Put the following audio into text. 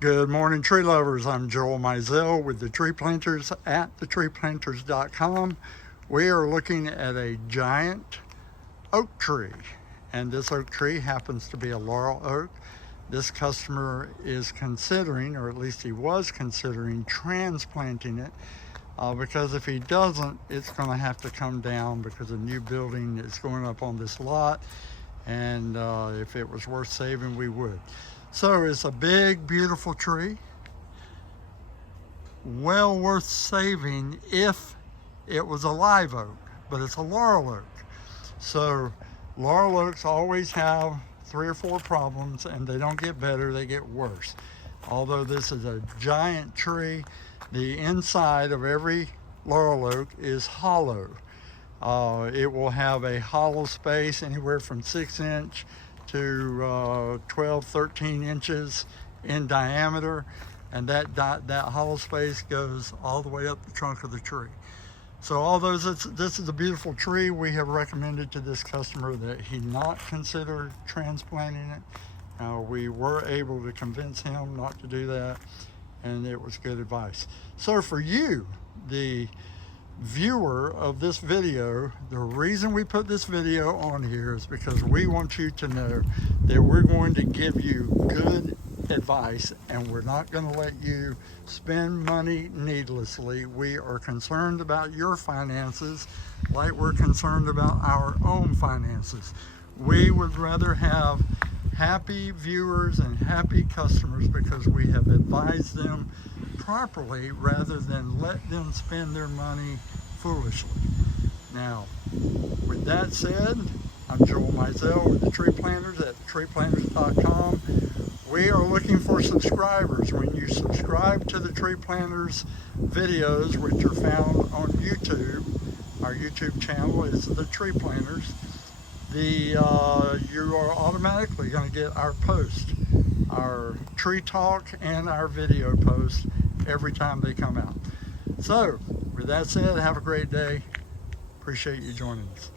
Good morning, tree lovers. I'm Joel Mizell with the Tree Planters at thetreeplanters.com. We are looking at a giant oak tree, and this oak tree happens to be a laurel oak. This customer is considering, or at least he was considering, transplanting it because if he doesn't, it's going to have to come down because a new building is going up on this lot, and if it was worth saving, we would. So it's a big, beautiful tree, well worth saving if it was a live oak, but it's a laurel oak. So laurel oaks always have 3 or 4 problems, and they don't get better, they get worse. Although this is a giant tree, the inside of every laurel oak is hollow. It will have a hollow space anywhere from 6-inch to 12, 13 inches in diameter, and that hollow space goes all the way up the trunk of the tree. So although this is a beautiful tree, we have recommended to this customer that he not consider transplanting it. We were able to convince him not to do that, and it was good advice. So for you, the viewer of this video, the reason we put this video on here is because we want you to know that we're going to give you good advice, and we're not going to let you spend money needlessly. We are concerned about your finances like we're concerned about our own finances. We would rather have happy viewers and happy customers because we have advised them properly rather than let them spend their money foolishly. Now, with that said, I'm Joel Mizell with the Tree Planters at treeplanters.com. We are looking for subscribers. When you subscribe to the Tree Planters videos, which are found on YouTube, our YouTube channel is the Tree Planters, you are automatically going to get our post, our tree talk and our video post every time they come out. So with that said, have a great day. Appreciate you joining us.